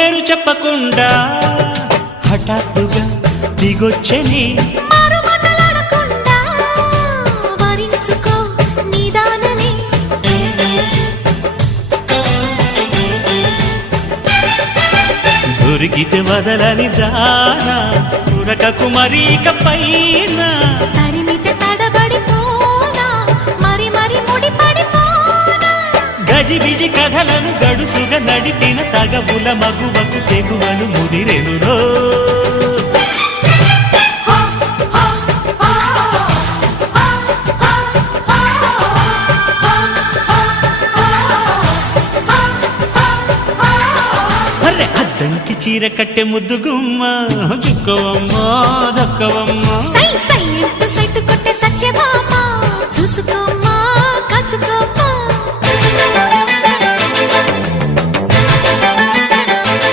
పేరు చెప్పకుండా హఠాత్తుగా దిగొచ్చని దొరికితే వదలని దానా ఉరకకు మరీక పైన తరిమితే తడబడిపోనా మరి మరి ముడిపడిపోనా గజిబిజి కథలను గడుసుగా నడిపిన తగవుల మగువకు తెగువలు ముదిరెనురో అద్దంకి చీర కట్టె ముద్దుగుమ్మ చుక్కవమ్మా దక్కవమ్మా సై సై సైటు కొట్టే సత్యభామ చూసుకోమ్మా